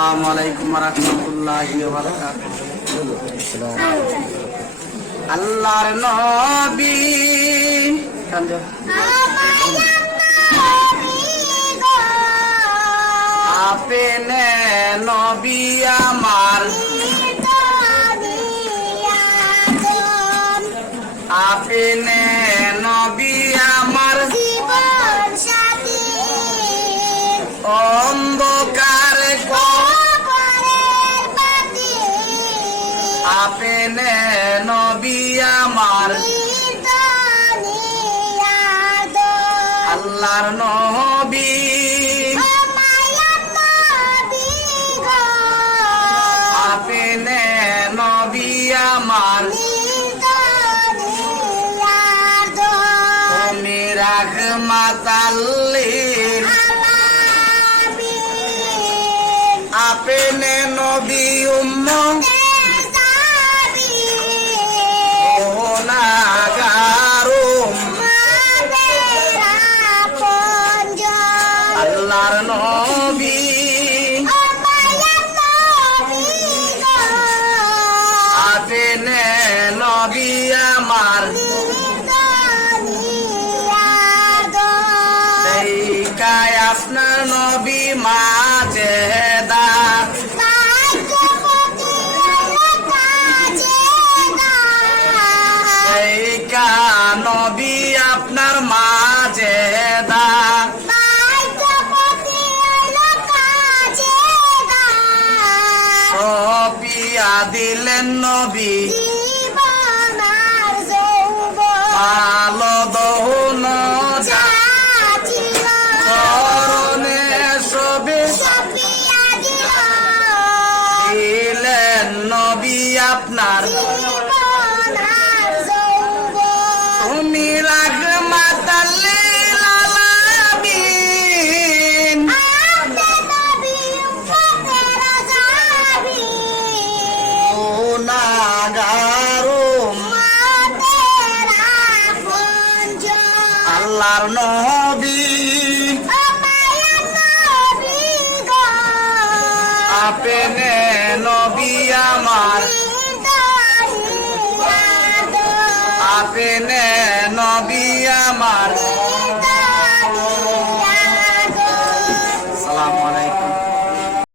আসসালামু আলাইকুম ওয়া রাহমাতুল্লাহি ওয়া বারাকাতুহু। আল্লাহর নবী আপনে নবী আমার, আপনে নবী আমার অন্ধকার আপনে নবী আমার, আল্লাহর নবী আপনে নবী আমার, তুমি রাহমাতাল লিল আপনে নবী উম্মত আল্লাহর নবী আপনে নবী আমার, দেখায় আপনার নবী মাঝে দা নবী আপনার মাঝে দা সপিয়া দিলেন নবী ভালো দহন চরণে সবে দিলেন নবী আপনার, তুমি রাহমাতাল লিল আলামিন গুনাহগার আল্লাহর নবী আপনে নবী আমার, আপনে নবী আমার।